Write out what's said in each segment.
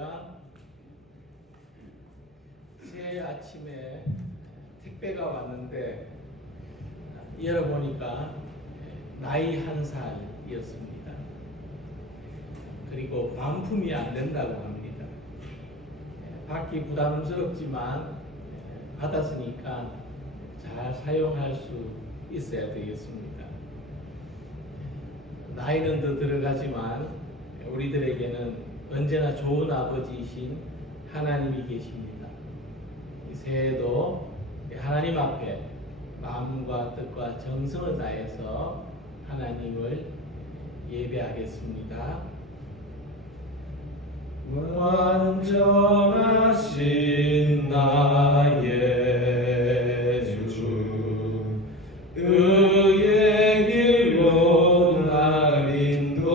할렐루야. 새해 아침에 택배가 왔는데 열어보니까 나이 1살이었습니다. 그리고 반품이 안 된다고 합니다. 받기 부담스럽지만 받았으니까 잘 사용할 수 있어야 되겠습니다. 나이는 더 들어가지만 우리들에게는 언제나 좋은 아버지이신 하나님이 계십니다. 이 새해도 하나님 앞에 마음과 뜻과 정성을 다해서 하나님을 예배하겠습니다. 완전하신 나의 주 의의 길로 날 인도하소서.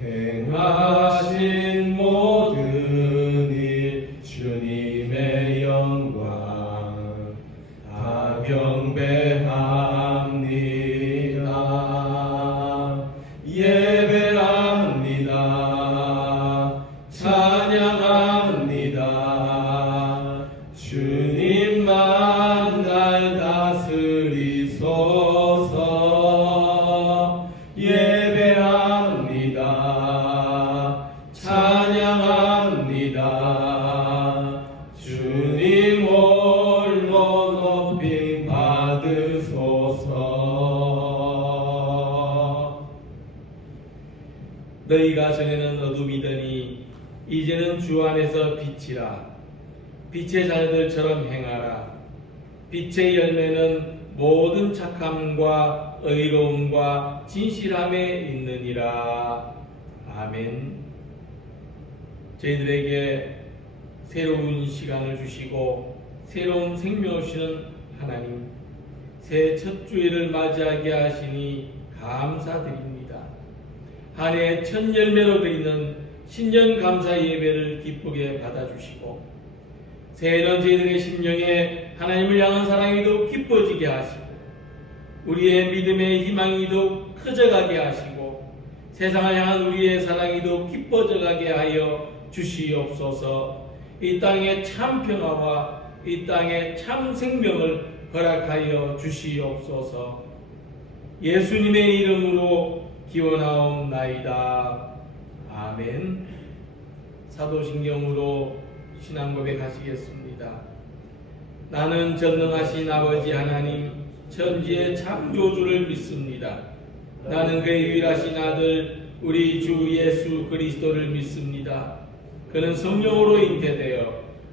행하신 모든 일 주님의 영광 다 경배합니다. 예배합니다. 찬양합니다. 주님만 날 다스리소서. 예배합니다. 찬양합니다. 주님 홀로 높임 받으소서. 너희가 전에는 어둠이더니 이제는 주 안에서 빛이라. 빛의 자녀들처럼 행하라. 빛의 열매는 모든 착함과 의로움과 진실함에 있느니라. 아멘. 저희들에게 새로운 시간을 주시고 새로운 생명을 주시는 하나님, 새해 첫 주일을 맞이하게 하시니 감사드립니다. 한 해 첫 열매로 드리는 신년 감사 예배를 기쁘게 받아주시고 새해는 저희들의 심령에 하나님을 향한 사랑이 더욱 깊어지게 하시고 우리의 믿음의 희망이 더욱 커져가게 하시고 세상을 향한 우리의 사랑이 더욱 깊어져가게 하여 주시옵소서. 이 땅에 참 평화와 이 땅에 참 생명을 허락하여 주시옵소서. 예수님의 이름으로 기원하옵나이다. 아멘. 사도신경으로 신앙 고백하시겠습니다. 나는 전능하신 아버지 하나님 천지의 창조주를 믿습니다. 나는 그의 유일하신 아들 우리 주 예수 그리스도를 믿습니다. 그는 성령으로 잉태되어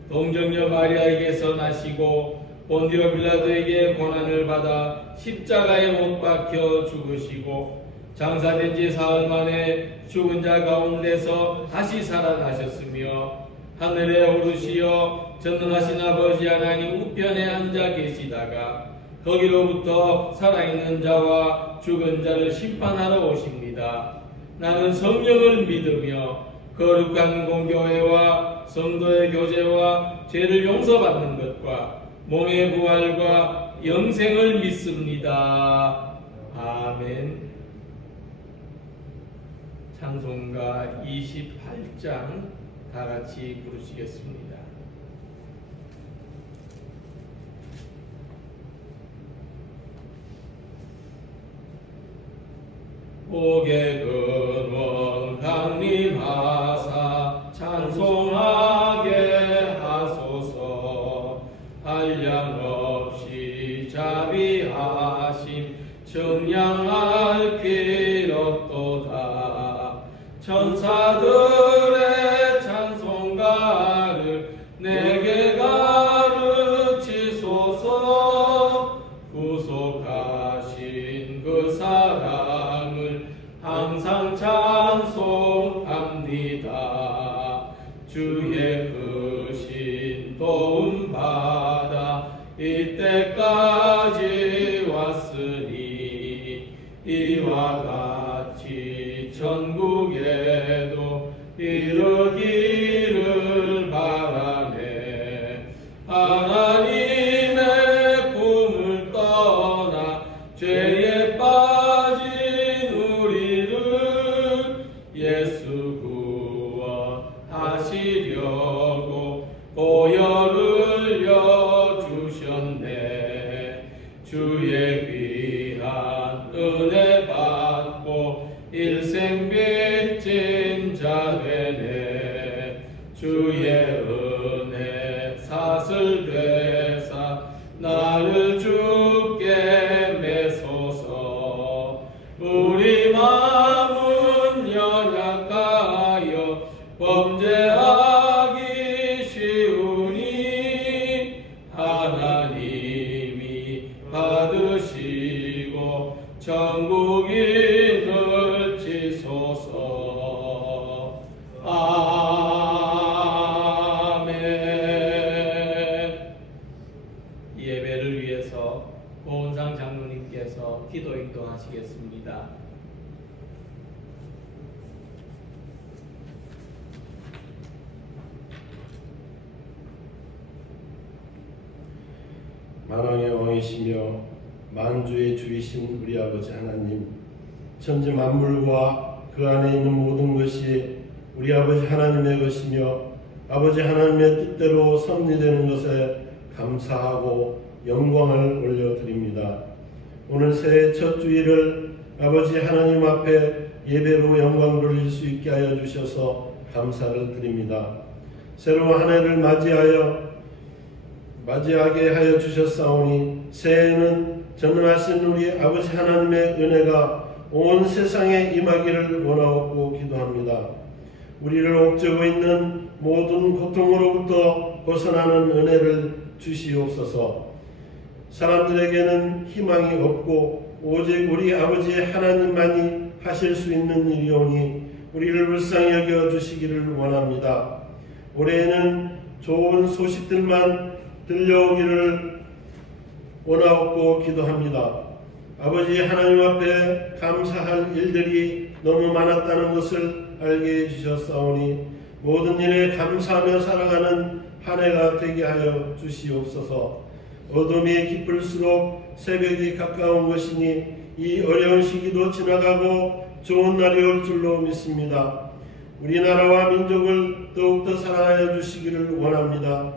동정녀 마리아에게서 나시고 본디오 빌라도에게 고난을 받아 십자가에 못 박혀 죽으시고 장사된 지 사흘 만에 죽은 자 가운데서 다시 살아나셨으며 하늘에 오르시어 전능하신 아버지 하나님 우편에 앉아 계시다가 거기로부터 살아있는 자와 죽은 자를 심판하러 오십니다. 나는 성령을 믿으며 거룩한 공교회와 성도의 교제와 죄를 용서받는 것과 몸의 부활과 영생을 믿습니다. 아멘. 찬송가 28장 다 같이 부르시겠습니다. 복의 근원 강림하사 찬송하게 하소서. 한량없이 자비하심 청량할 길 없도다. 천사들의 찬송가를 내게 가르치소서. 구속하신 그 사랑을 항상 찬송합니다. 주의 크신 도움 받아 이때까지 왔으니 이와 같이 천국에도 이르기를 바라네. 하나님의 품을 떠나 죄에 빠진 우리를 예수 일생 빚진 자 되네 주의 은혜 사슬 되사 나를 주께 매소서 우리 마음은 연약하여 범죄하기 쉬우니 하나님이 받으시고 천국인을 지소서. 아멘. 이 예배를 위해서 고은상 장로님께서 기도 인도하시겠습니다. 만왕의 왕이시며 만주의 주이신 우리 아버지 하나님, 천지 만물과 그 안에 있는 모든 것이 우리 아버지 하나님의 것이며 아버지 하나님의 뜻대로 섭리되는 것에 감사하고 영광을 올려드립니다. 오늘 새해 첫 주일을 아버지 하나님 앞에 예배로 영광 돌릴 수 있게 하여 주셔서 감사를 드립니다. 새로운 한 해를 맞이하게 하여 주셨사오니 새해에는 전능하신 우리 아버지 하나님의 은혜가 온 세상에 임하기를 원하옵고 기도합니다. 우리를 옥죄고 있는 모든 고통으로부터 벗어나는 은혜를 주시옵소서. 사람들에게는 희망이 없고 오직 우리 아버지 하나님만이 하실 수 있는 일이오니 우리를 불쌍히 여겨 주시기를 원합니다. 올해에는 좋은 소식들만 들려오기를 원하옵고 기도합니다. 아버지 하나님 앞에 감사할 일들이 너무 많았다는 것을 알게 해주셨사오니 모든 일에 감사하며 살아가는 한 해가 되게 하여 주시옵소서. 어둠이 깊을수록 새벽이 가까운 것이니 이 어려운 시기도 지나가고 좋은 날이 올 줄로 믿습니다. 우리나라와 민족을 더욱더 사랑하여 주시기를 원합니다.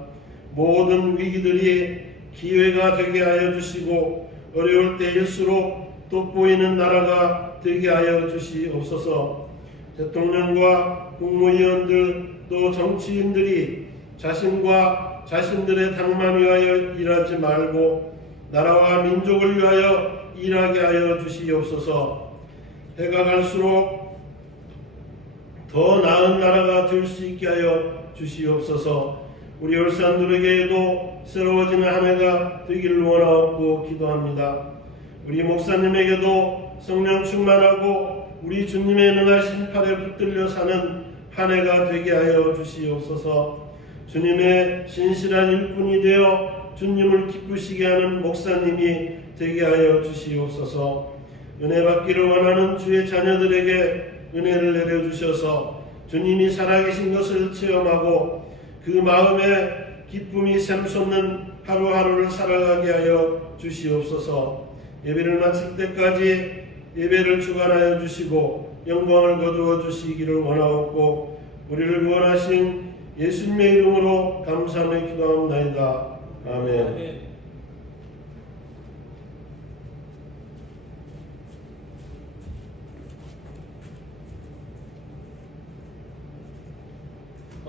모든 위기들이 기회가 되게 하여 주시고 어려울 때일수록 돋보이는 나라가 되게 하여 주시옵소서. 대통령과 국무위원들 또 정치인들이 자신과 자신들의 당만 위하여 일하지 말고 나라와 민족을 위하여 일하게 하여 주시옵소서. 해가 갈수록 더 나은 나라가 될 수 있게 하여 주시옵소서. 우리 울산들에게도 새로워지는 한 해가 되기를 원하옵고 기도합니다. 우리 목사님에게도 성령 충만하고 우리 주님의 능하신 팔에 붙들려 사는 한 해가 되게 하여 주시옵소서. 주님의 신실한 일꾼이 되어 주님을 기쁘시게 하는 목사님이 되게 하여 주시옵소서. 은혜 받기를 원하는 주의 자녀들에게 은혜를 내려주셔서 주님이 살아계신 것을 체험하고 그 마음에 기쁨이 샘솟는 하루하루를 살아가게 하여 주시옵소서. 예배를 마칠 때까지 예배를 주관하여 주시고 영광을 거두어 주시기를 원하옵고 우리를 구원하신 예수님의 이름으로 감사하며 기도합나이다. 아멘.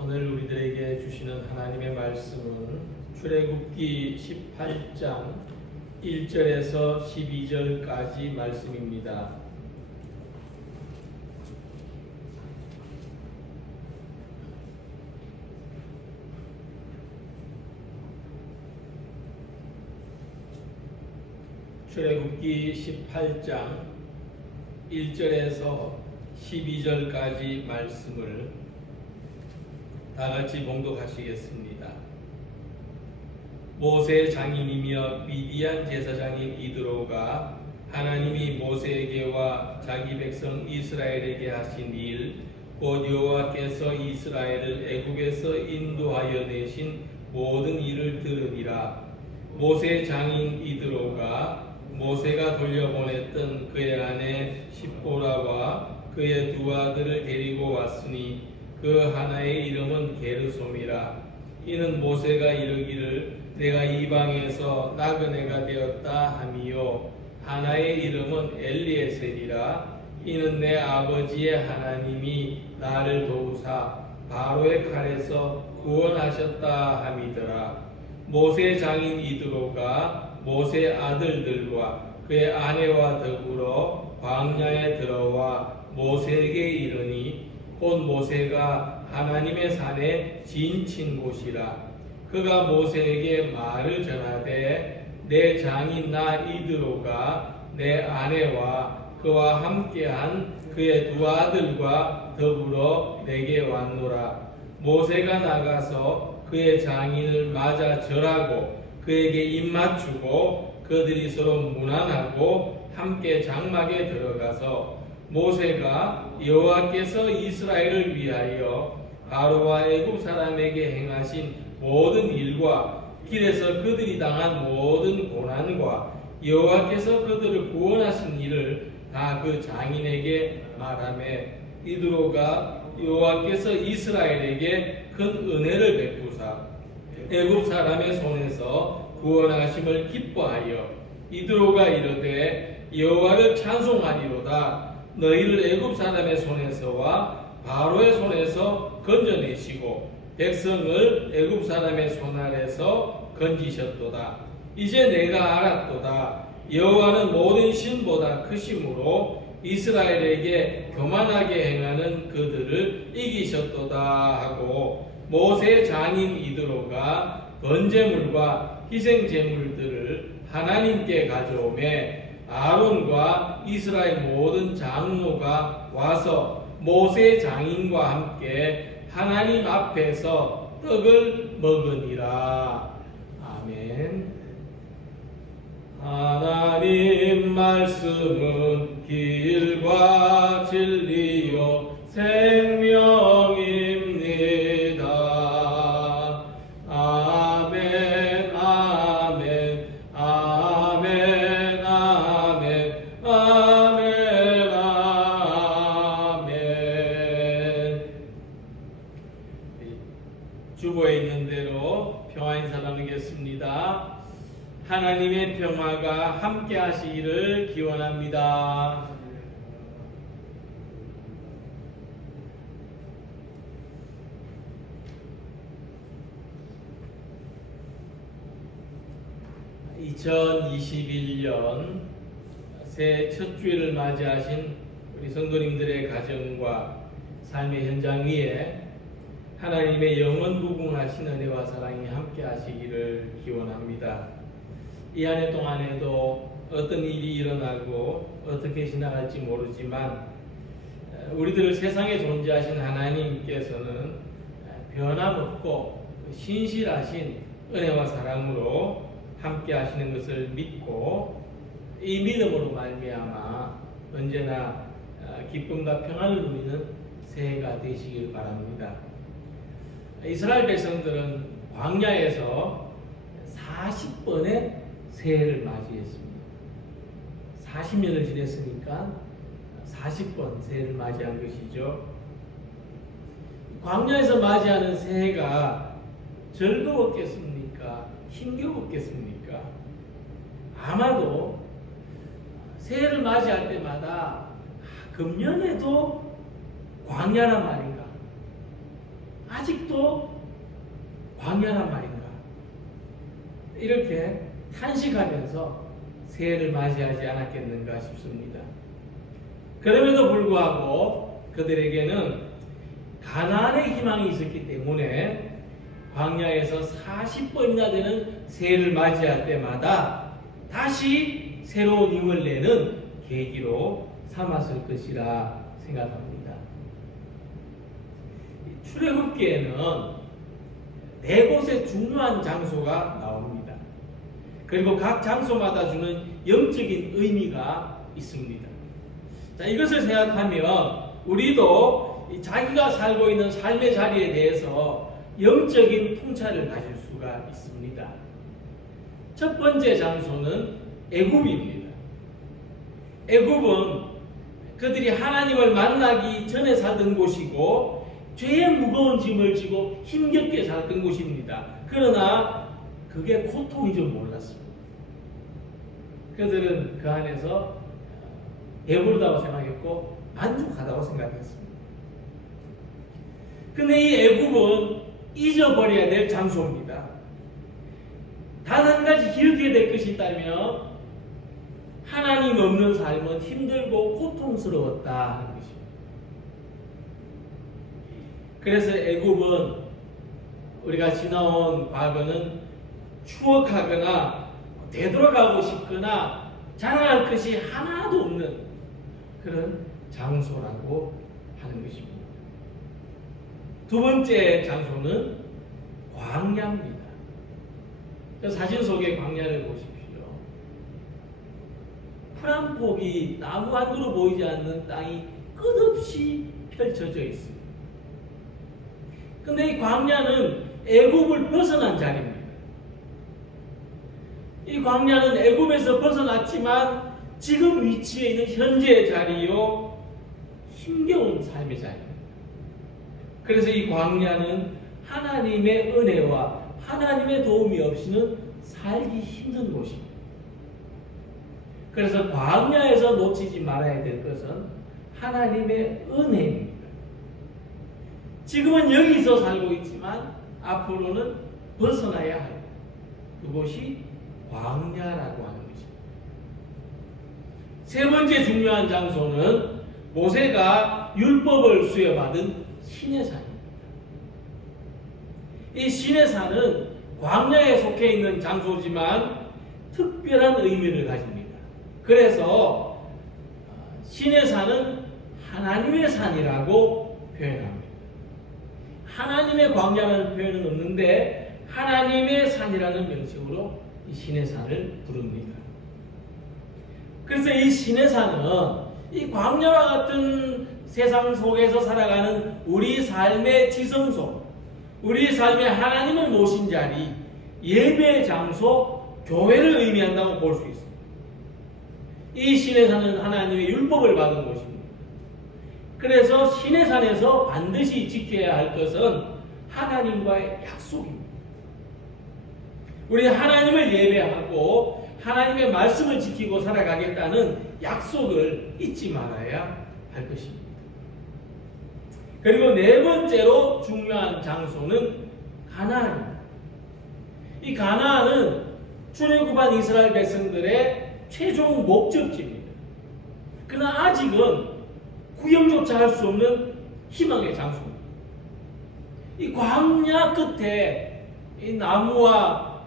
오늘 우리들에게 주시는 하나님의 말씀은 출애굽기 18장 1절에서 12절까지 말씀입니다. 출애굽기 18장 1절에서 12절까지 말씀을 다 같이 봉독하시겠습니다. 모세 장인이며 미디안 제사장인 이드로가 하나님이 모세에게와 자기 백성 이스라엘에게 하신 일, 곧 여호와께서 이스라엘을 애굽에서 인도하여 내신 모든 일을 들으니라. 모세 장인 이드로가 모세가 돌려보냈던 그의 아내 십보라와 그의 두 아들을 데리고 왔으니 그 하나의 이름은 게르솜이라. 이는 모세가 이르기를 내가 이방에서 나그네가 되었다 하미요. 하나의 이름은 엘리에셀이라. 이는 내 아버지의 하나님이 나를 도우사 바로의 칼에서 구원하셨다 함이더라. 모세 장인 이드로가 모세 아들들과 그의 아내와 더불어 광야에 들어와 모세에게 이르니 곧 모세가 하나님의 산에 진친 곳이라. 그가 모세에게 말을 전하되 내 장인 나 이드로가 내 아내와 그와 함께한 그의 두 아들과 더불어 내게 왔노라. 모세가 나가서 그의 장인을 맞아 절하고 그에게 입맞추고 그들이 서로 문안하고 함께 장막에 들어가서 모세가 여호와께서 이스라엘을 위하여 바로와 애굽 사람에게 행하신 모든 일과 길에서 그들이 당한 모든 고난과 여호와께서 그들을 구원하신 일을 다 그 장인에게 말하매 이드로가 여호와께서 이스라엘에게 큰 은혜를 베푸사 애굽 사람의 손에서 구원하심을 기뻐하여 이드로가 이르되 여호와를 찬송하리로다. 너희를 애굽 사람의 손에서와 바로의 손에서 건져내시고 백성을 애굽 사람의 손 아래서 건지셨도다. 이제 내가 알았도다. 여호와는 모든 신보다 크심으로 이스라엘에게 교만하게 행하는 그들을 이기셨도다 하고 모세 장인 이드로가 번제물과 희생제물들을 하나님께 가져오매 아론과 이스라엘 모든 장로가 와서 모세 장인과 함께 하나님 앞에서 떡을 먹으니라. 아멘. 하나님 말씀은 길과 진리요 생명입니다. 아멘 아멘 아멘 아멘 아멘 아멘. 주보에 있는 대로 평화 인사 나누겠습니다. 하나님의 평화가 함께 하시기를 기원합니다. (2021년) 새해 첫 주일을 맞이하신 우리 성도님들의 가정과 삶의 현장 위에 하나님의 영원 부궁하신 은혜와 사랑이 함께 하시기를 기원합니다. 이 한 해 동안에도 어떤 일이 일어나고 어떻게 지나갈지 모르지만 우리들을 세상에 존재하신 하나님께서는 변함없고 신실하신 은혜와 사랑으로 함께 하시는 것을 믿고 이 믿음으로 말미암아 언제나 기쁨과 평안을 누리는 새해가 되시길 바랍니다. 이스라엘 백성들은 광야에서 40번의 새해를 맞이했습니다. 40년을 지냈으니까 40번 새해를 맞이한 것이죠. 광야에서 맞이하는 새해가 즐거웠겠습니까? 힘겨웠겠습니까? 아마도 새해를 맞이할 때마다 금년에도 광야란 말인가? 아직도 광야란 말인가? 이렇게 탄식하면서 새해를 맞이하지 않았겠는가 싶습니다. 그럼에도 불구하고 그들에게는 가나안의 희망이 있었기 때문에 광야에서 40번이나 되는 새해를 맞이할 때마다 다시 새로운 힘을 내는 계기로 삼았을 것이라 생각합니다. 출애굽기에는 4곳의 중요한 장소가 나옵니다. 그리고 각 장소마다 주는 영적인 의미가 있습니다. 자, 이것을 생각하면 우리도 자기가 살고 있는 삶의 자리에 대해서 영적인 통찰을 가질 수가 있습니다. 첫 번째 장소는 애굽입니다. 애굽은 그들이 하나님을 만나기 전에 살던 곳이고 죄의 무거운 짐을 지고 힘겹게 살던 곳입니다. 그러나 그게 고통인 줄 몰랐습니다. 그들은 그 안에서 배부르다고 생각했고 만족하다고 생각했습니다. 근데 이 애굽은 잊어버려야 될 장소입니다. 단 한 가지 기억해야 될 것이 있다면 하나님 없는 삶은 힘들고 고통스러웠다 하는 것입니다. 그래서 애굽은 우리가 지나온 과거는 추억하거나 되돌아가고 싶거나 자랑할 것이 하나도 없는 그런 장소라고 하는 것입니다. 두 번째 장소는 광야입니다. 사진 속의 광야를 보십시오. 푸른 폭이 나무 안으로 보이지 않는 땅이 끝없이 펼쳐져 있습니다. 근데 이 광야는 애굽을 벗어난 자리입니다. 이 광야는 애굽에서 벗어났지만 지금 위치에 있는 현재의 자리요 힘겨운 삶의 자리입니다. 그래서 이 광야는 하나님의 은혜와 하나님의 도움이 없이는 살기 힘든 곳입니다. 그래서 광야에서 놓치지 말아야 될 것은 하나님의 은혜입니다. 지금은 여기서 살고 있지만 앞으로는 벗어나야 할 그곳이 광야라고 하는 것입니다. 세 번째 중요한 장소는 모세가 율법을 수여받은 시내산입니다. 이 시내산은 광야에 속해 있는 장소지만 특별한 의미를 가집니다. 그래서 시내산은 하나님의 산이라고 표현합니다. 하나님의 광야라는 표현은 없는데 하나님의 산이라는 명칭으로 이 시내산을 부릅니다. 그래서 이 시내산은 이 광야와 같은 세상 속에서 살아가는 우리 삶의 지성소, 우리 삶의 하나님을 모신 자리, 예배 장소, 교회를 의미한다고 볼 수 있습니다. 이 시내산은 하나님의 율법을 받은 곳입니다. 그래서 시내산에서 반드시 지켜야 할 것은 하나님과의 약속입니다. 우리 하나님을 예배하고 하나님의 말씀을 지키고 살아가겠다는 약속을 잊지 말아야 할 것입니다. 그리고 네 번째로 중요한 장소는 가나안입니다. 이 가나안은 출애굽한 이스라엘 백성들의 최종 목적지입니다. 그러나 아직은 구경조차 할 수 없는 희망의 장소입니다. 이 광야 끝에 이 나무와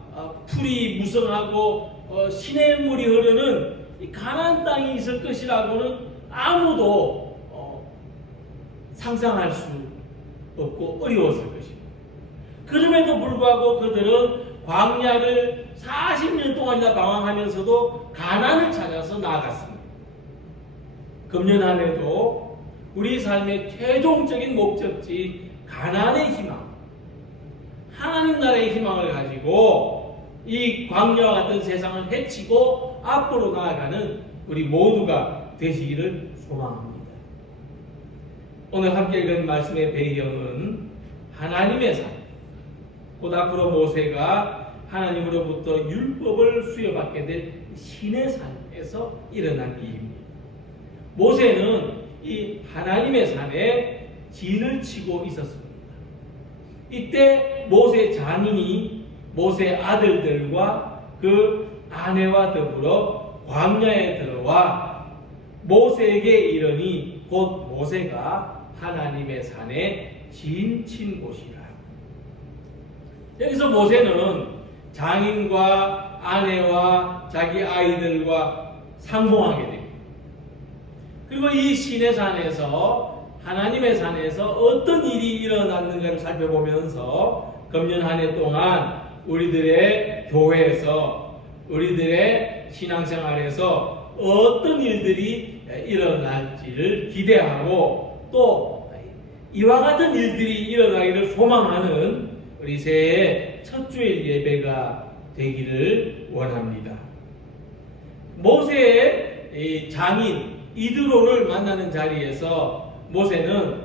풀이 무성하고 시냇물이 흐르는 이 가나안 땅이 있을 것이라고는 아무도 상상할 수 없고 어려웠을 것입니다. 그럼에도 불구하고 그들은 광야를 40년 동안이나 방황하면서도 가나안을 찾아서 나아갔습니다. 금년 한 해도 우리 삶의 최종적인 목적지 가나안의 희망, 하나님 나라의 희망을 가지고 이 광야와 같은 세상을 헤치고 앞으로 나아가는 우리 모두가 되시기를 소망합니다. 오늘 함께 읽은 말씀의 배경은 하나님의 산, 곧 앞으로 모세가 하나님으로부터 율법을 수여받게 될 시내산에서 일어난 일입니다. 모세는 이 하나님의 산에 진을 치고 있었습니다. 이때 모세 장인이 모세 아들들과 그 아내와 더불어 광야에 들어와 모세에게 이르니 곧 모세가 하나님의 산에 진친 곳이라. 여기서 모세는 장인과 아내와 자기 아이들과 상봉하게 됩니다. 그리고 이 시내산에서 하나님의 산에서 어떤 일이 일어났는가를 살펴보면서 금년 한 해 동안 우리들의 교회에서 우리들의 신앙생활에서 어떤 일들이 일어날지를 기대하고 또 이와 같은 일들이 일어나기를 소망하는 우리 새해 첫 주일 예배가 되기를 원합니다. 모세의 장인 이드로를 만나는 자리에서 모세는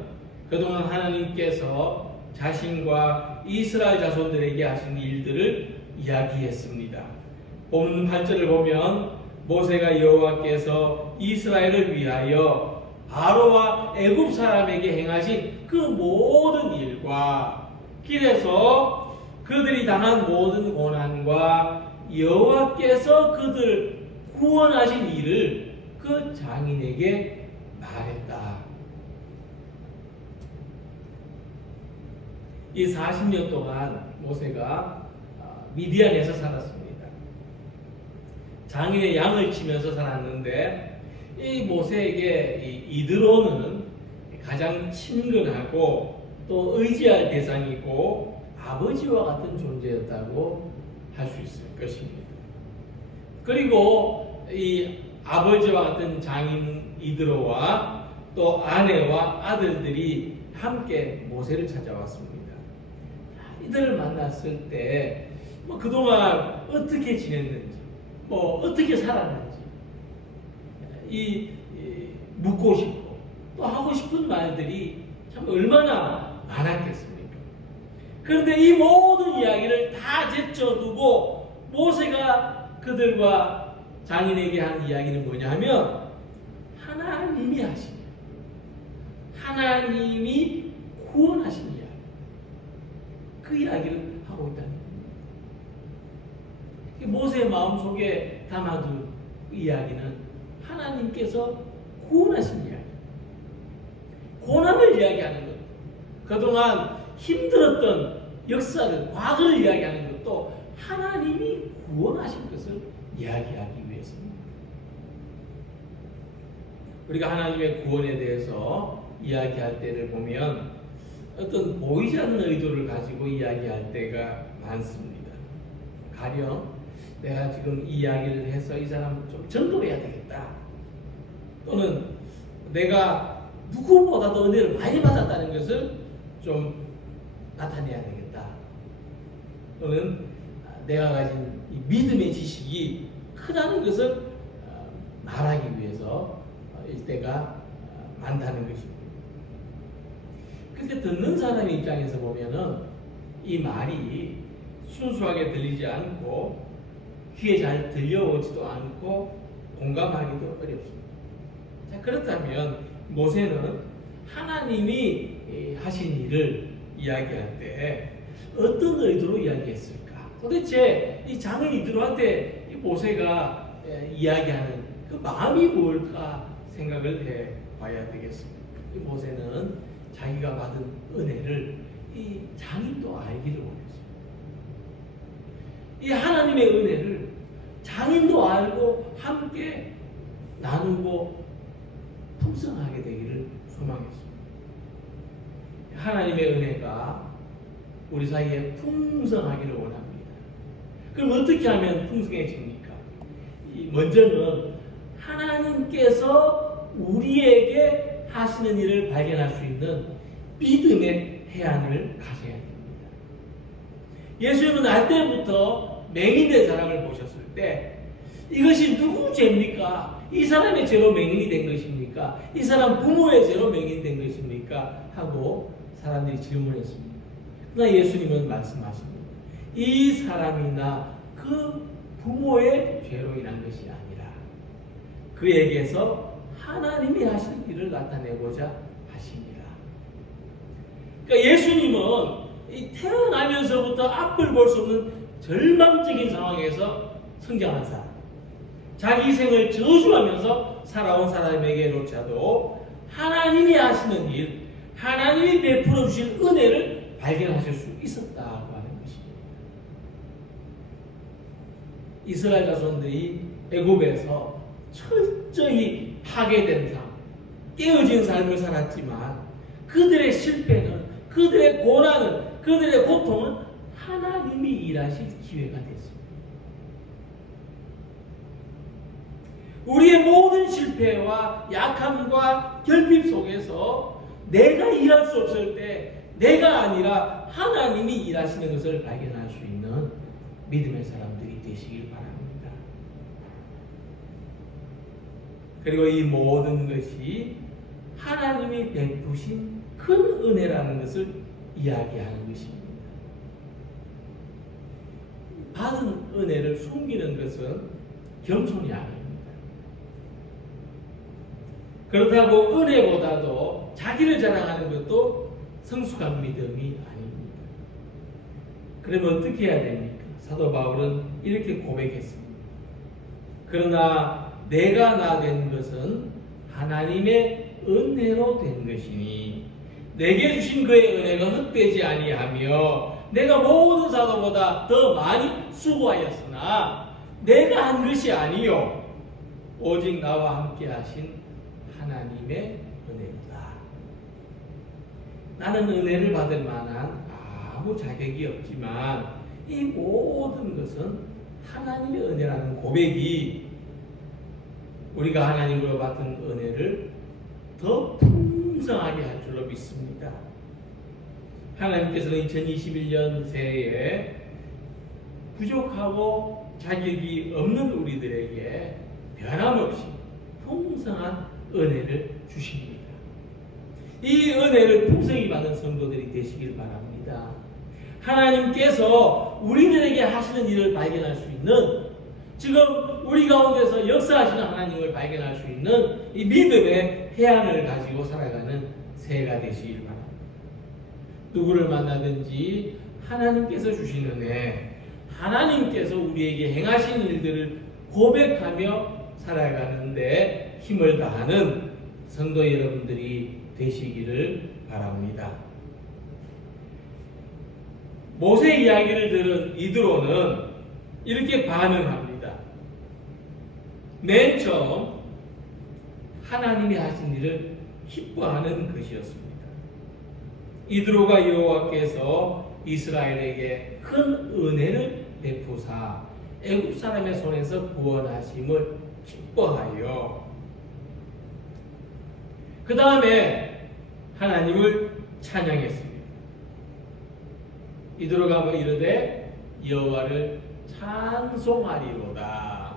그동안 하나님께서 자신과 이스라엘 자손들에게 하신 일들을 이야기했습니다. 본문 8절을 보면 모세가 여호와께서 이스라엘을 위하여 바로와 애굽 사람에게 행하신 그 모든 일과 길에서 그들이 당한 모든 고난과 여호와께서 그들 구원하신 일을 그 장인에게 말했다. 이 40년 동안 모세가 미디안에서 살았습니다. 장인의 양을 치면서 살았는데 이 모세에게 이드로는 가장 친근하고 또 의지할 대상이고 아버지와 같은 존재였다고 할 수 있을 것입니다. 그리고 이 아버지와 같은 장인 이드로와 또 아내와 아들들이 함께 모세를 찾아왔습니다. 이들을 만났을 때 뭐 그동안 어떻게 지냈는지, 뭐 어떻게 살았는지 묻고 싶고 또 하고 싶은 말들이 참 얼마나 많았겠습니까? 그런데 이 모든 이야기를 다 제쳐두고 모세가 그들과 장인에게 한 이야기는 뭐냐 하면 하나님이 하신, 하나님이 구원하신 이야기, 그 이야기를 하고 있다는 겁니다. 모세의 마음속에 담아둔 이야기는 하나님께서 구원하신 이야기, 고난을 이야기하는 것, 그동안 힘들었던 역사를, 과거를 이야기하는 것도 하나님이 구원하신 것을 이야기하기 위해서입니다. 우리가 하나님의 구원에 대해서 이야기할 때를 보면 어떤 보이지 않는 의도를 가지고 이야기할 때가 많습니다. 가령 내가 지금 이 이야기를 해서 이 사람 좀 전도해야 되겠다, 또는 내가 누구보다도 은혜를 많이 받았다는 것을 좀 나타내야 되겠다, 또는 내가 가진 이 믿음의 지식이 크다는 것을 말하기 위해서 일 때가 많다는 것입니다. 그런데 듣는 사람 입장에서 보면은 이 말이 순수하게 들리지 않고 귀에 잘 들려오지도 않고 공감하기도 어렵습니다. 자, 그렇다면 모세는 하나님이 하신 일을 이야기할 때 어떤 의도로 이야기했을까? 도대체 이 장인 이드로한테 이 모세가 이야기하는 그 마음이 뭘까 생각을 해봐야 되겠습니다. 이 모세는 자기가 받은 은혜를 이 장인도 알기를 원했습니다. 이 하나님의 은혜를 장인도 알고 함께 나누고 풍성하게 되기를 소망했습니다. 하나님의 은혜가 우리 사이에 풍성하기를 원합니다. 그럼 어떻게 하면 풍성해집니까? 먼저는 하나님께서 우리에게 하시는 일을 발견할 수 있는 믿음의 해안을 가져야 됩니다. 예수님은 날 때부터 맹인된 사람을 보셨을 때 이것이 누구 죄입니까? 이 사람의 죄로 맹인이 된 것입니까? 이 사람 부모의 죄로 맹인이 된 것입니까? 하고 사람들이 질문했습니다. 그러나 예수님은 말씀하십니다. 이 사람이나 그 부모의 죄로 인한 것이 아니라 그에게서 하나님이 하신 일을 나타내고자 하십니다. 그러니까 예수님은 이 태어나면서부터 앞을 볼 수 없는 절망적인 상황에서 성장한 사람, 자기 생을 저주하면서 살아온 사람에게조차도 하나님이 하시는 일, 하나님이 베풀어 주신 은혜를 발견하실 수 있었다고 하는 것입니다. 이스라엘 자손들이 애굽에서 철저히 파괴된 삶, 깨어진 삶을 살았지만 그들의 실패는, 그들의 고난은, 그들의 고통은 하나님이 일하실 기회가 됐습니다. 우리의 모든 실패와 약함과 결핍 속에서 내가 일할 수 없을 때 내가 아니라 하나님이 일하시는 것을 발견할 수 있는 믿음의 사람들이 되시길 바랍니다. 그리고 이 모든 것이 하나님이 베푸신 큰 은혜라는 것을 이야기하는 것입니다. 받은 은혜를 숨기는 것은 겸손이 아닙니다. 그렇다고 은혜보다도 자기를 자랑하는 것도 성숙한 믿음이 아닙니다. 그러면 어떻게 해야 됩니까? 사도 바울은 이렇게 고백했습니다. 그러나 내가 나 된 것은 하나님의 은혜로 된 것이니 내게 주신 그의 은혜가 헛되지 아니하며 내가 모든 사도보다 더 많이 수고하였으나 내가 한 것이 아니요 오직 나와 함께 하신 하나님의 은혜이다. 나는 은혜를 받을 만한 아무 자격이 없지만 이 모든 것은 하나님의 은혜라는 고백이 우리가 하나님으로 받은 은혜를 더 풍성하게 할 줄로 믿습니다. 하나님께서는 2021년 새해에 부족하고 자격이 없는 우리들에게 변함없이 풍성한 은혜를 주십니다. 이 은혜를 풍성히 받은 성도들이 되시길 바랍니다. 하나님께서 우리들에게 하시는 일을 발견할 수 있는, 지금 우리 가운데서 역사하시는 하나님을 발견할 수 있는 이 믿음의 해안을 가지고 살아가는 새해가 되시길 바랍니다. 누구를 만나든지 하나님께서 주신 은혜, 하나님께서 우리에게 행하신 일들을 고백하며 살아가는데 힘을 다하는 성도 여러분들이 되시기를 바랍니다. 모세 이야기를 들은 이드로는 이렇게 반응합니다. 맨 처음 하나님이 하신 일을 기뻐하는 것이었습니다. 이드로가 여호와께서 이스라엘에게 큰 은혜를 베푸사 애굽 사람의 손에서 구원하심을 기뻐하여 그 다음에 하나님을 찬양했습니다. 이드로가 뭐 이르되 여호와를 찬송하리로다.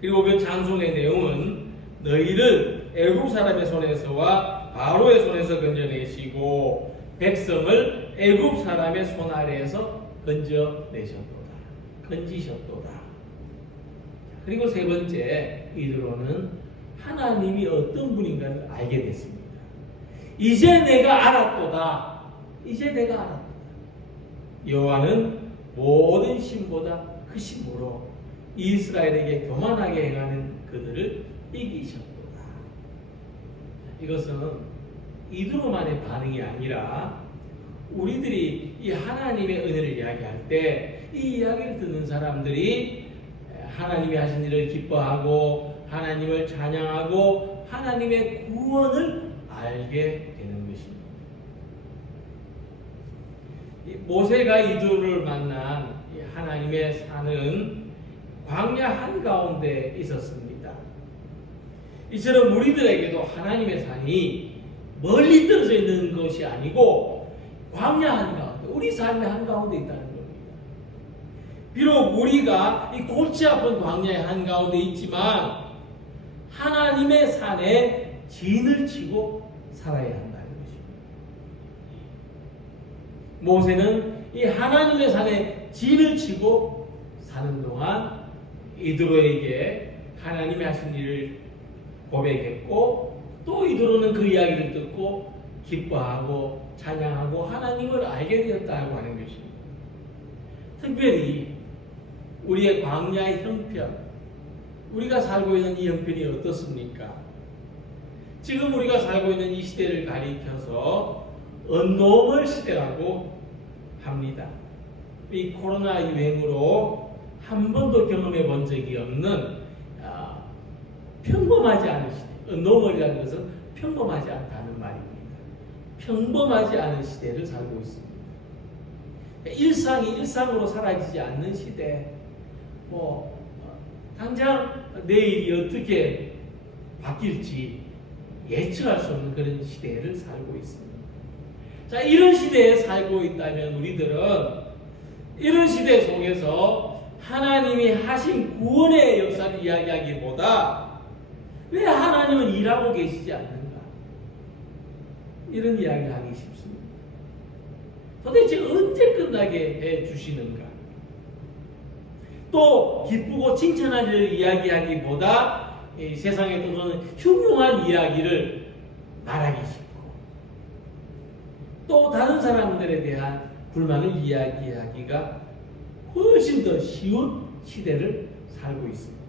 그리고 그 찬송의 내용은 너희를 애굽 사람의 손에서와 바로의 손에서 건져내시고 백성을 애굽 사람의 손 아래에서 건지셨도다. 그리고 세 번째, 이드로는 하나님이 어떤 분인가를 알게 됐습니다. 이제 내가 알았도다. 여호와는 모든 신보다 크심으로 이스라엘에게 교만하게 행하는 그들을 이기셨도다. 이것은 이드로만의 반응이 아니라 우리들이 이 하나님의 은혜를 이야기할 때 이 이야기를 듣는 사람들이 하나님이 하신 일을 기뻐하고 하나님을 찬양하고 하나님의 구원을 알게 되는 것입니다. 모세가 이드로를 만난 하나님의 산은 광야 한가운데 있었습니다. 이처럼 우리들에게도 하나님의 산이 멀리 떨어져 있는 것이 아니고 광야 한가운데, 우리 삶의 한가운데 있다는 겁니다. 비록 우리가 이 골치 아픈 광야의 한가운데 있지만 하나님의 산에 진을 치고 살아야 한다는 것입니다. 모세는 이 하나님의 산에 진을 치고 사는 동안 이드로에게 하나님이 하신 일을 고백했고 또 이드로는 그 이야기를 듣고 기뻐하고 찬양하고 하나님을 알게 되었다고 하는 것입니다. 특별히 우리의 광야의 형편, 우리가 살고 있는 이 형편이 어떻습니까? 지금 우리가 살고 있는 이 시대를 가리켜서 언노멀 시대라고 합니다. 이 코로나 유행으로 한 번도 경험해 본 적이 없는 평범하지 않은 시대. 언노멀이라는 것은 평범하지 않다는 말입니다. 평범하지 않은 시대를 살고 있습니다. 일상이 일상으로 사라지지 않는 시대. 당장 내일이 어떻게 바뀔지 예측할 수 없는 그런 시대를 살고 있습니다. 자, 이런 시대에 살고 있다면 우리들은 이런 시대 속에서 하나님이 하신 구원의 역사를 이야기하기보다 왜 하나님은 일하고 계시지 않는가? 이런 이야기를 하기 쉽습니다. 도대체 언제 끝나게 해 주시는가? 또 기쁘고 칭찬할 일을 이야기하기보다 이 세상에 떠도는 흉흉한 이야기를 말하기 쉽고 또 다른 사람들에 대한 불만을 이야기하기가 훨씬 더 쉬운 시대를 살고 있습니다.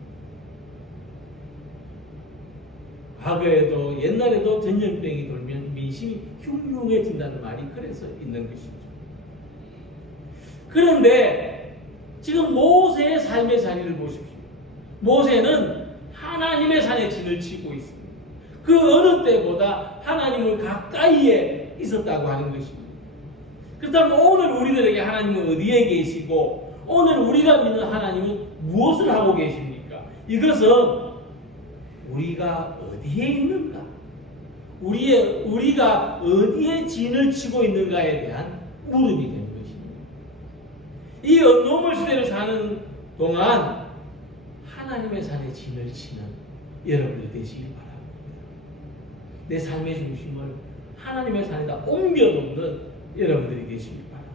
과거에도 옛날에도 전염병이 돌면 민심이 흉흉해진다는 말이 그래서 있는 것이죠. 그런데 지금 모세의 삶의 자리를 보십시오. 모세는 하나님의 산에 진을 치고 있습니다. 그 어느 때보다 하나님을 가까이에 있었다고 하는 것입니다. 그렇다면 오늘 우리들에게 하나님은 어디에 계시고 오늘 우리가 믿는 하나님은 무엇을 하고 계십니까? 이것은 우리가 어디에 있는가? 우리가 어디에 진을 치고 있는가에 대한 물음이 되는 것입니다. 이 언노멀 시대를 사는 동안 하나님의 산에 진을 치는 여러분들 되시길 바랍니다. 내 삶의 중심을 하나님의 산에다 옮겨놓는 여러분들이 되시길 바랍니다.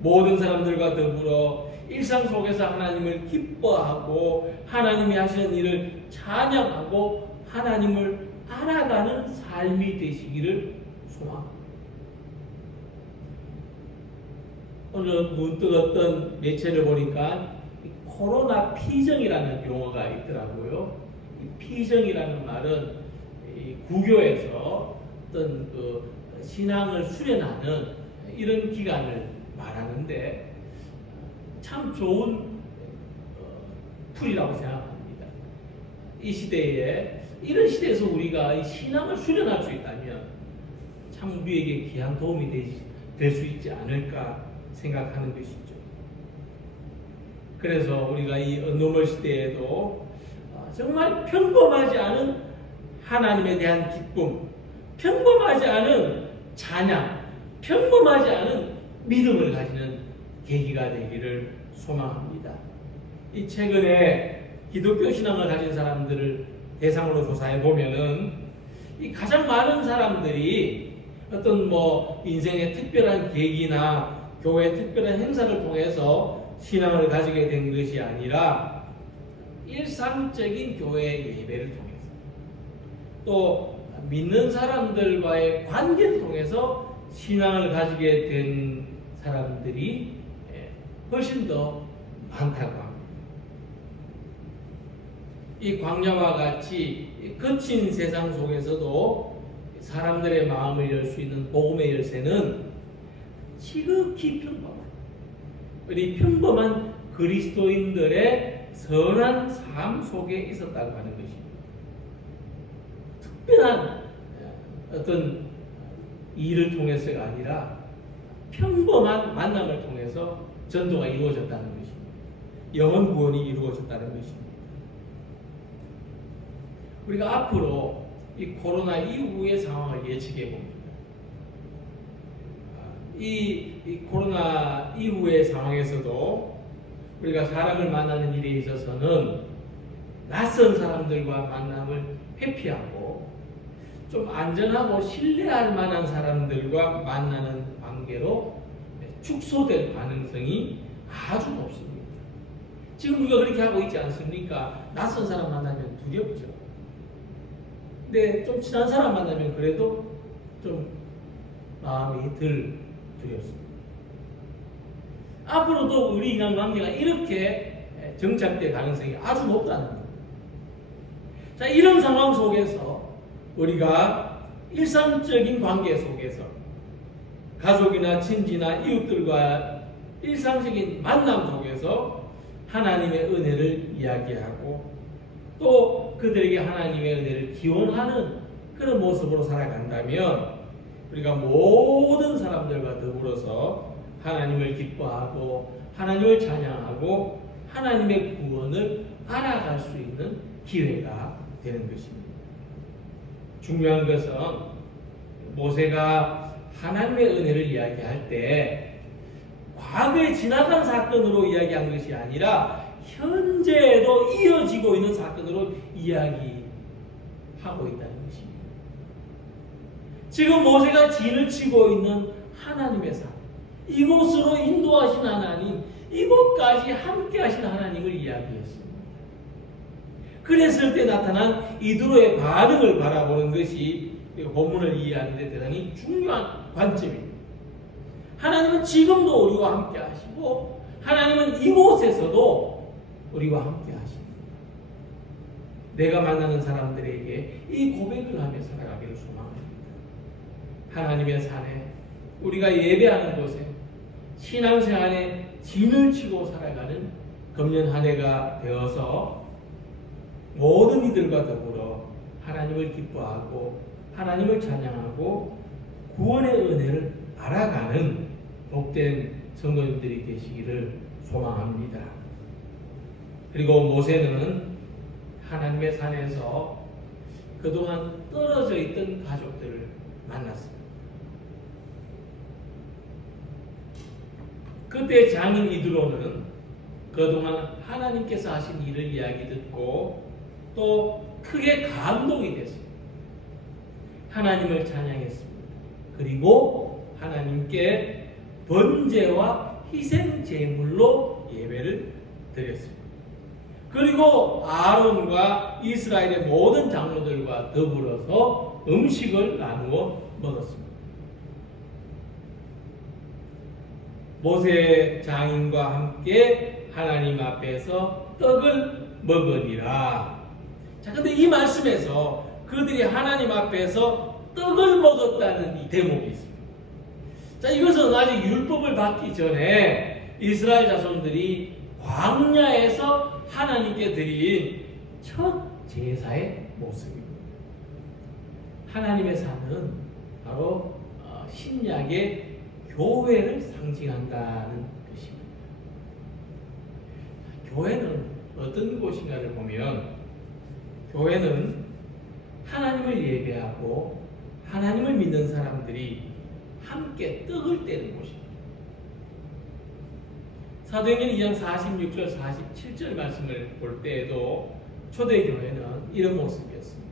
모든 사람들과 더불어 일상 속에서 하나님을 기뻐하고 하나님이 하시는 일을 찬양하고 하나님을 알아가는 삶이 되시기를 소망합니다. 오늘 문득 어떤 매체를 보니까 코로나 피정이라는 용어가 있더라고요. 이 피정이라는 말은 이 구교에서 어떤 그 신앙을 수련하는 이런 기간을 말하는데 참 좋은 풀이라고 생각합니다. 이 시대에 이런 시대에서 우리가 이 신앙을 수련할 수 있다면 참 우리에게 귀한 도움이 될 수 있지 않을까 생각하는 것이죠. 그래서 우리가 이 언노멀 시대에도 정말 평범하지 않은 하나님에 대한 기쁨, 평범하지 않은 찬양, 평범하지 않은 믿음을 가지는 계기가 되기를 소망합니다. 이 최근에 기독교 신앙을 가진 사람들을 대상으로 조사해 보면은 이 가장 많은 사람들이 어떤 인생의 특별한 계기나 교회 특별한 행사를 통해서 신앙을 가지게 된 것이 아니라 일상적인 교회 예배를 통해서 또 믿는 사람들과의 관계를 통해서 신앙을 가지게 된 사람들이 훨씬 더 많다고 합니다. 이 광야와 같이 거친 세상 속에서도 사람들의 마음을 열 수 있는 복음의 열쇠는 지극히 평범한 우리 평범한 그리스도인들의 선한 삶 속에 있었다고 하는 것입니다. 특별한 어떤 일을 통해서가 아니라 평범한 만남을 통해서 전도가 이루어졌다는 것입니다. 영혼 구원이 이루어졌다는 것입니다. 우리가 앞으로 이 코로나 이후의 상황을 예측해 봅니다. 이 코로나 이후의 상황에서도 우리가 사람을 만나는 일에 있어서는 낯선 사람들과 만남을 회피하고 좀 안전하고 신뢰할 만한 사람들과 만나는 관계로 축소될 가능성이 아주 높습니다. 지금 우리가 그렇게 하고 있지 않습니까? 낯선 사람 만나면 두렵죠. 근데 좀 친한 사람 만나면 그래도 좀 마음이 덜 두렵습니다. 앞으로도 우리 인간관계가 이렇게 정착될 가능성이 아주 높다는 겁니다. 자, 이런 상황 속에서 우리가 일상적인 관계 속에서 가족이나 친지나 이웃들과 일상적인 만남 속에서 하나님의 은혜를 이야기하고 또 그들에게 하나님의 은혜를 기원하는 그런 모습으로 살아간다면 우리가 모든 사람들과 더불어서 하나님을 기뻐하고 하나님을 찬양하고 하나님의 구원을 알아갈 수 있는 기회가 되는 것입니다. 중요한 것은 모세가 하나님의 은혜를 이야기할 때 과거에 지나간 사건으로 이야기한 것이 아니라 현재에도 이어지고 있는 사건으로 이야기하고 있다는 것입니다. 지금 모세가 진을 치고 있는 하나님의 산, 이곳으로 인도하신 하나님, 이곳까지 함께 하신 하나님을 이야기했습니다. 그랬을 때 나타난 이드로의 반응을 바라보는 것이 본문을 이해하는 데 대단히 중요한 관점입니다. 하나님은 지금도 우리와 함께 하시고 하나님은 이곳에서도 우리와 함께 하십니다. 내가 만나는 사람들에게 이 고백을 하며 살아가기를 소망합니다. 하나님의 산에, 우리가 예배하는 곳에, 신앙생활에 진을 치고 살아가는 금년 한 해가 되어서 모든 이들과 더불어 하나님을 기뻐하고 하나님을 찬양하고 구원의 은혜를 알아가는 복된 성도님들이 되시기를 소망합니다. 그리고 모세는 하나님의 산에서 그동안 떨어져 있던 가족들을 만났습니다. 그때 장인 이드로는 그동안 하나님께서 하신 일을 이야기 듣고 또 크게 감동이 됐습니다. 하나님을 찬양했습니다. 그리고 하나님께 번제와 희생 제물로 예배를 드렸습니다. 그리고 아론과 이스라엘의 모든 장로들과 더불어서 음식을 나누어 먹었습니다. 모세 장인과 함께 하나님 앞에서 떡을 먹으니라. 자, 근데 이 말씀에서 그들이 하나님 앞에서 떡을 먹었다는 이 대목이 있습니다. 자, 이것은 아직 율법을 받기 전에 이스라엘 자손들이 광야에서 하나님께 드린 첫 제사의 모습입니다. 하나님의 산은 바로 신약의 교회를 상징한다는 것입니다. 교회는 어떤 곳인가를 보면 교회는 하나님을 예배하고 하나님을 믿는 사람들이 함께 떡을 떼는 곳입니다. 사도행전 2장 46절 47절 말씀을 볼 때에도 초대교회는 이런 모습이었습니다.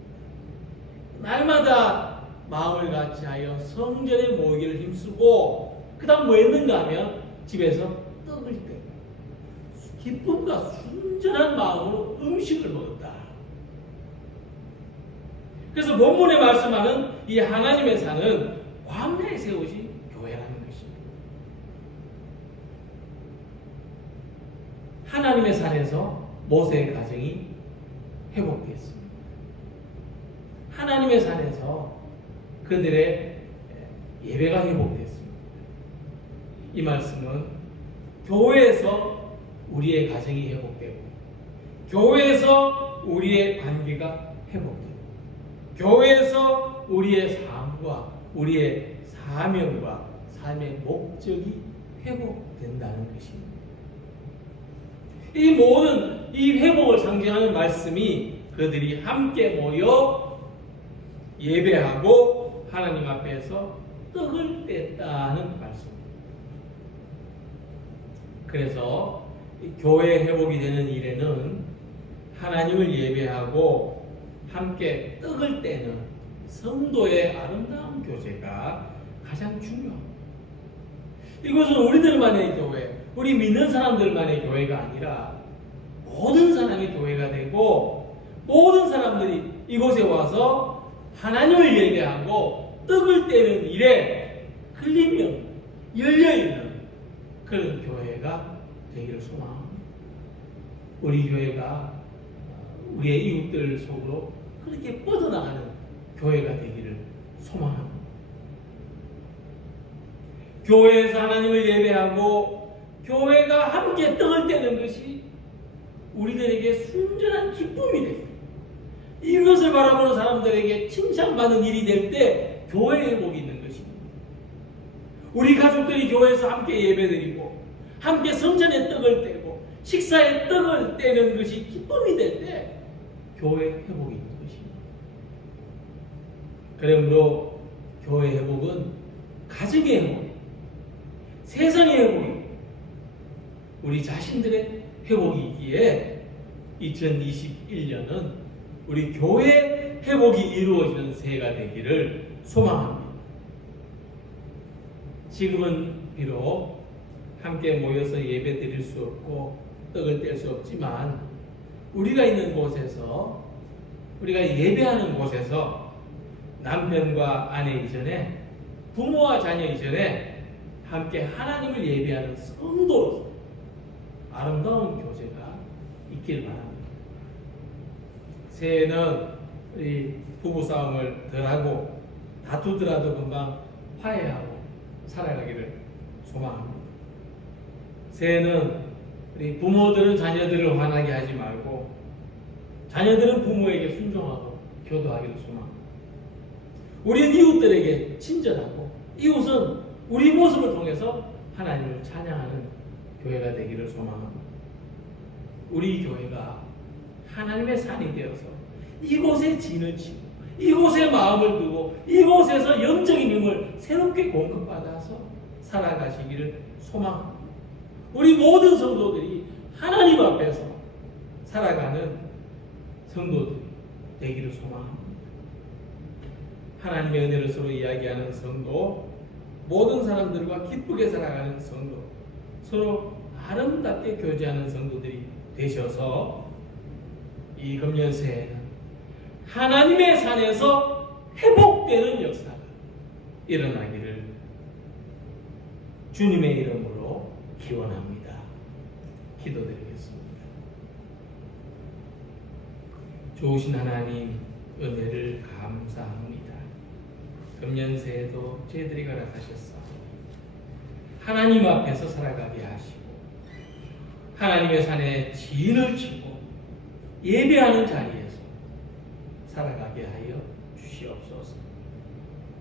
날마다 마음을 같이하여 성전에 모이기를 힘쓰고 그 다음 뭐 했는가 하면 집에서 떡을 떼고 기쁨과 순전한 마음으로 음식을 먹었다. 그래서 본문에 말씀하는 이 하나님의 산은 광야에 세우신 교회라는 것입니다. 하나님의 산에서 모세의 가정이 회복됐습니다. 하나님의 산에서 그들의 예배가 회복됐습니다. 이 말씀은 교회에서 우리의 가정이 회복되고 교회에서 우리의 관계가 회복되고 교회에서 우리의 삶과 우리의 사명과 삶의 목적이 회복된다는 것입니다. 이 모든 이 회복을 상징하는 말씀이 그들이 함께 모여 예배하고 하나님 앞에서 떡을 뗐다는 말씀입니다. 그래서 교회 회복이 되는 일에는 하나님을 예배하고 함께 떡을 떼는 성도의 아름다운 교제가 가장 중요합니다. 이것은 우리들만의 교회, 우리 믿는 사람들만의 교회가 아니라 모든 사람이 교회가 되고 모든 사람들이 이곳에 와서 하나님을 예배하고 떡을 떼는 일에 끌리면 열려있는 그런 교회가 되기를 소망합니다. 우리 교회가 우리의 이웃들 속으로 그렇게 뻗어나가는 교회가 되기를 소망합니다. 교회에서 하나님을 예배하고 교회가 함께 떡을 떼는 것이 우리들에게 순전한 기쁨이 됩니다. 이것을 바라보는 사람들에게 칭찬받는 일이 될 때 교회 회복이 있는 것입니다. 우리 가족들이 교회에서 함께 예배드리고 함께 성전에 떡을 떼고 식사에 떡을 떼는 것이 기쁨이 될 때 교회 회복이 있는 것입니다. 그러므로 교회 회복은 가정의 회복, 세상의 회복이 우리 자신들의 회복이기에 2021년은 우리 교회 회복이 이루어지는 새해가 되기를 소망합니다. 지금은 비록 함께 모여서 예배 드릴 수 없고 떡을 뗄 수 없지만 우리가 있는 곳에서, 우리가 예배하는 곳에서 남편과 아내 이전에, 부모와 자녀 이전에 함께 하나님을 예배하는 성도로서 아름다운 교제가 있길 바랍니다. 새해는 우리 부부싸움을 덜하고 다투더라도 금방 화해하고 살아가기를 소망합니다. 새해는 우리 부모들은 자녀들을 화나게 하지 말고 자녀들은 부모에게 순종하고 교도하기를 소망합니다. 우리는 이웃들에게 친절하고 이웃은 우리 모습을 통해서 하나님을 찬양하는 교회가 되기를 소망합니다. 우리 교회가 하나님의 산이 되어서 이곳에 진을 치고 이곳에 마음을 두고 이곳에서 영적인 힘을 새롭게 공급받아서 살아가시기를 소망합니다. 우리 모든 성도들이 하나님 앞에서 살아가는 성도들이 되기를 소망합니다. 하나님의 은혜를 서로 이야기하는 성도, 모든 사람들과 기쁘게 살아가는 성도, 서로 아름답게 교제하는 성도들이 되셔서 이 금년 새해에는 하나님의 산에서 회복되는 역사가 일어나기를 주님의 이름으로 기원합니다. 기도드리겠습니다. 좋으신 하나님, 은혜를 감사합니다. 금년 새해도 저희들이 허락하셨사 하나님 앞에서 살아가게 하시고 하나님의 산에 진을 치고 예배하는 자리에서 살아가게 하여 주시옵소서.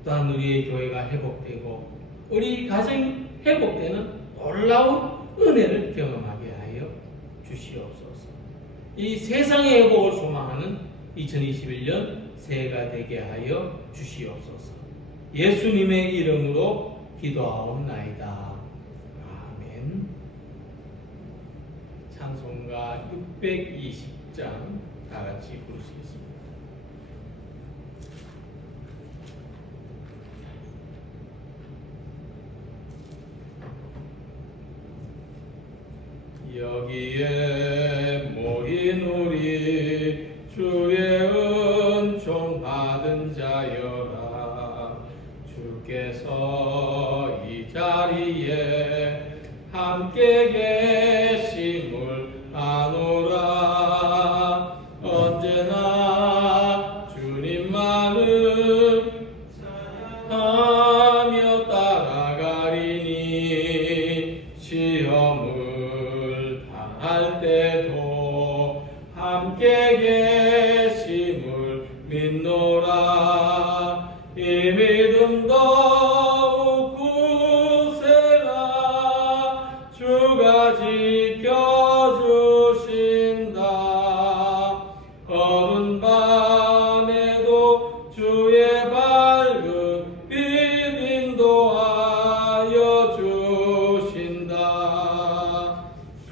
또한 우리의 교회가 회복되고 우리 가정이 회복되는 놀라운 은혜를 경험하게 하여 주시옵소서. 이 세상의 회복을 소망하는 2021년 새해가 되게 하여 주시옵소서. 예수님의 이름으로 기도하옵나이다. 아멘. 찬송가 620장 다 같이 부르시겠습니다. 여기에 모인 우리 주의 은총 받은 자여라. 주께서 이 자리에 함께 계심을 아노라. 언제나 주님만을 찬양하며 따라가리니 시험을 당할 때도 함께 계심을 믿노라. 이 믿음 더욱 굳세라. 주가 지켜주신다. 어두운 밤에도 주의 밝은 빛 인도하여 주신다.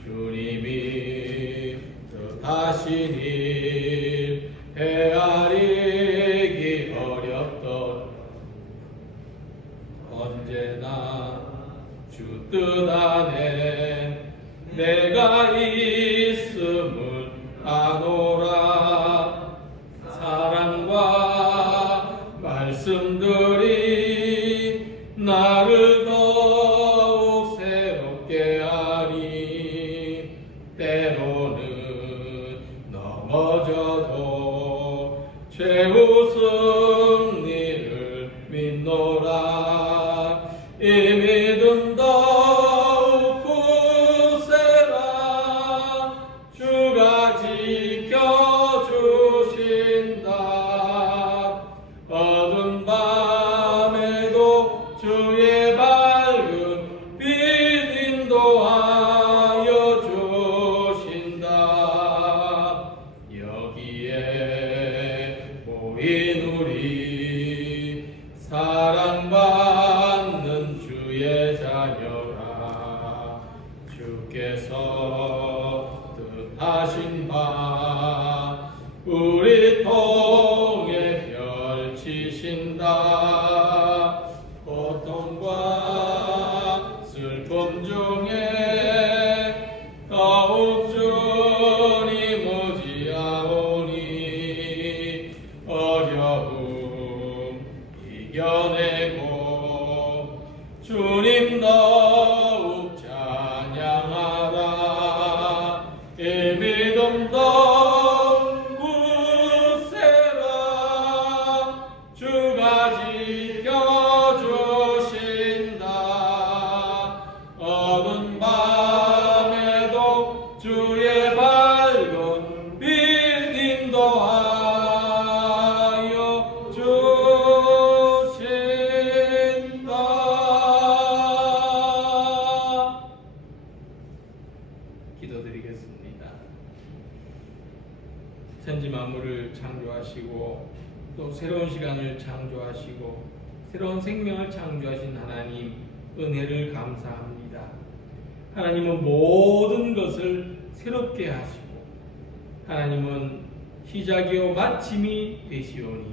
주님이 뜻하신 일 헤아리기 어렵던 언제나 주 뜻 안에 내가 있음을 아노라. 사랑과 말씀들이 나를 더욱 새롭게 하니 때로는 넘어져도 최후 승리를 믿노라. 이 믿음 더욱 굳세라. 주가 지켜주신다. 어두운 밤에도 주의 밝은 빛 인도하여 주신다. 여기에 모인 우리 사랑받는 주의 자녀라. 주께서 뜻하신 바 우리 통해 펼치신다. 고통과 천지 만물을 창조하시고 또 새로운 시간을 창조하시고 새로운 생명을 창조하신 하나님 은혜를 감사합니다. 하나님은 모든 것을 새롭게 하시고 하나님은 시작이요 마침이 되시오니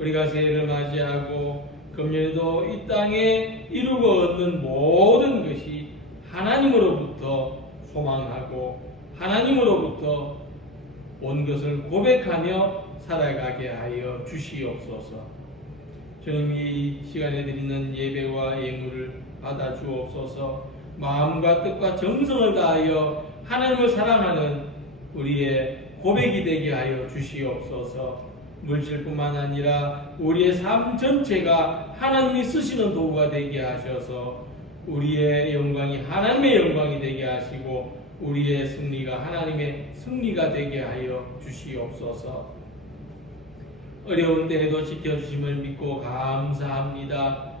우리가 새해를 맞이하고 금년에도 이 땅에 이루고 얻는 모든 것이 하나님으로부터 소망하고 하나님으로부터 온 것을 고백하며 살아가게 하여 주시옵소서. 주님, 이 시간에 드리는 예배와 예물을 받아 주옵소서. 마음과 뜻과 정성을 다하여 하나님을 사랑하는 우리의 고백이 되게 하여 주시옵소서. 물질뿐만 아니라 우리의 삶 전체가 하나님이 쓰시는 도구가 되게 하셔서 우리의 영광이 하나님의 영광이 되게 하시고 우리의 승리가 하나님의 승리가 되게 하여 주시옵소서. 어려운 때에도 지켜주심을 믿고 감사합니다.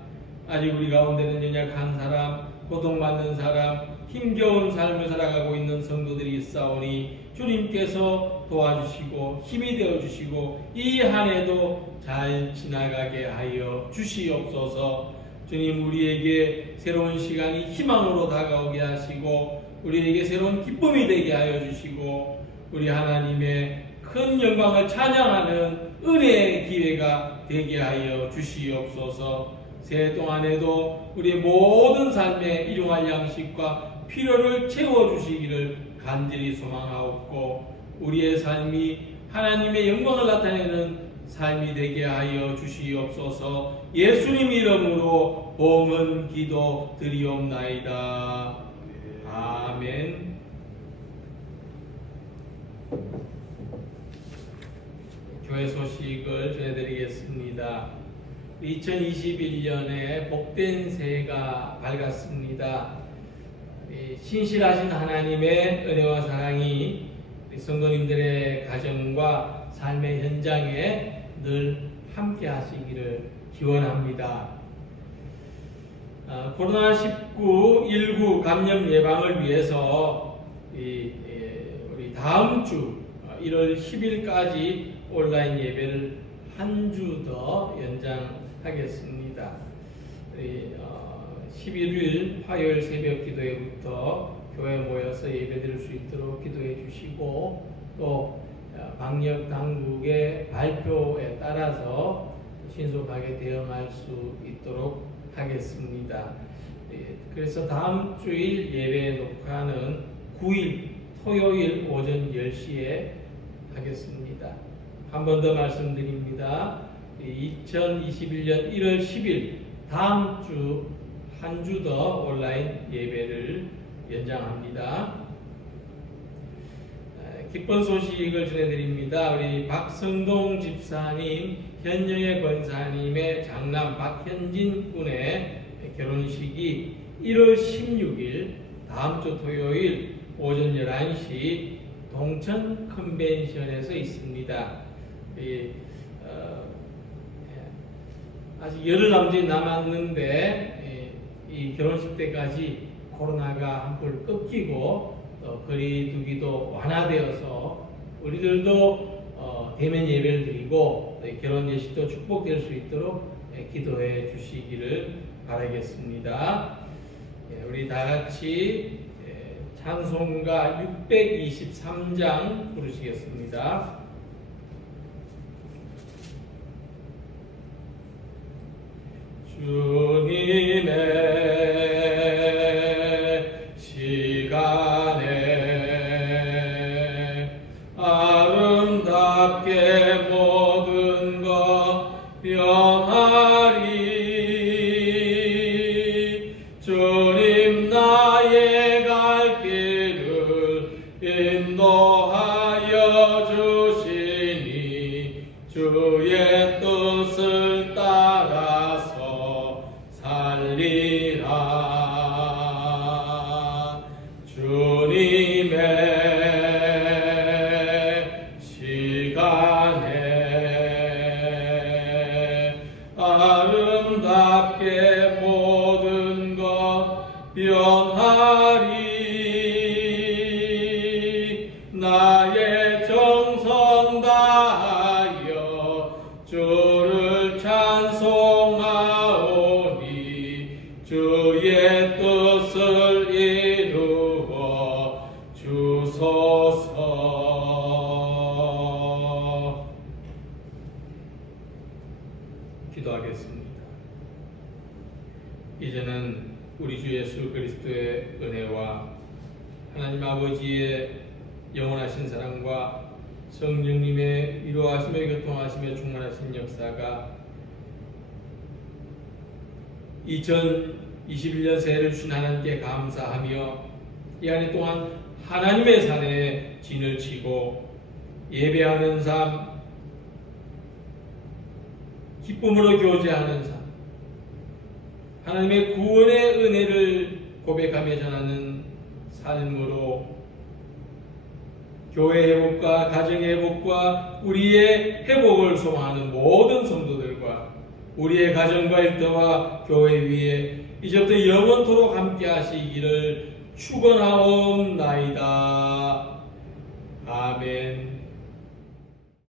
아직 우리 가운데는 연약한 사람, 고통받는 사람, 힘겨운 삶을 살아가고 있는 성도들이 있사오니 주님께서 도와주시고 힘이 되어주시고 이 한 해도 잘 지나가게 하여 주시옵소서. 주님, 우리에게 새로운 시간이 희망으로 다가오게 하시고 우리에게 새로운 기쁨이 되게 하여 주시고 우리 하나님의 큰 영광을 찬양하는 은혜의 기회가 되게 하여 주시옵소서. 새해 동안에도 우리의 모든 삶에 일용할 양식과 필요를 채워주시기를 간절히 소망하옵고 우리의 삶이 하나님의 영광을 나타내는 삶이 되게 하여 주시옵소서. 예수님 이름으로 봉헌 기도 드리옵나이다. 아멘. 교회 소식을 전해드리겠습니다. 2021년에 복된 새해가 밝았습니다. 신실하신 하나님의 은혜와 사랑이 성도님들의 가정과 삶의 현장에 늘 함께 하시기를 기원합니다. 코로나19 감염 예방을 위해서 우리 다음 주 1월 10일까지 온라인 예배를 한 주 더 연장하겠습니다. 11일 화요일 새벽 기도회부터 교회 모여서 예배드릴 수 있도록 기도해 주시고 또 방역 당국의 발표에 따라서 신속하게 대응할 수 있도록 하겠습니다. 그래서 다음 주일 예배 녹화는 9일 토요일 오전 10시에 하겠습니다. 한 번 더 말씀드립니다. 2021년 1월 10일 다음 주 한 주 더 온라인 예배를 연장합니다. 기쁜 소식을 전해드립니다. 우리 박성동 집사님, 현영의 권사님의 장남 박현진 군의 결혼식이 1월 16일 다음 주 토요일 오전 11시 동천 컨벤션에서 있습니다. 아직 열흘 남짓 남았는데 이 결혼식 때까지 코로나가 한풀 꺾이고 거리두기도 완화되어서 우리들도 대면 예배를 드리고 결혼 예식도 축복될 수 있도록 기도해 주시기를 바라겠습니다. 우리 다 같이 찬송가 623장 부르시겠습니다. 주님의 시간에 아름답게 모든 것 변하리. 주님 나의 갈 길을 인도하여 주시니 주의 뜻을 따라서 살리라. 주님의 시간에 아름답게 모든 것 변하리. 나의 정성 주의 뜻을 이루어 주소서. 기도하겠습니다. 이제는 우리 주 예수 그리스도의 은혜와 하나님 아버지의 영원하신 사랑과 성령님의 위로하시며 교통하시며 충만하신 역사가 2021년 새해를 주신 하나님께 감사하며 이 한 해 동안 하나님의 산에 진을 치고 예배하는 삶, 기쁨으로 교제하는 삶, 하나님의 구원의 은혜를 고백하며 전하는 삶으로 교회 회복과 가정의 회복과 우리의 회복을 소망하는 모든 성도들과 우리의 가정과 일터와 교회 위에 이제부터 영원토록 함께 하시기를 축원하옵나이다. 아멘.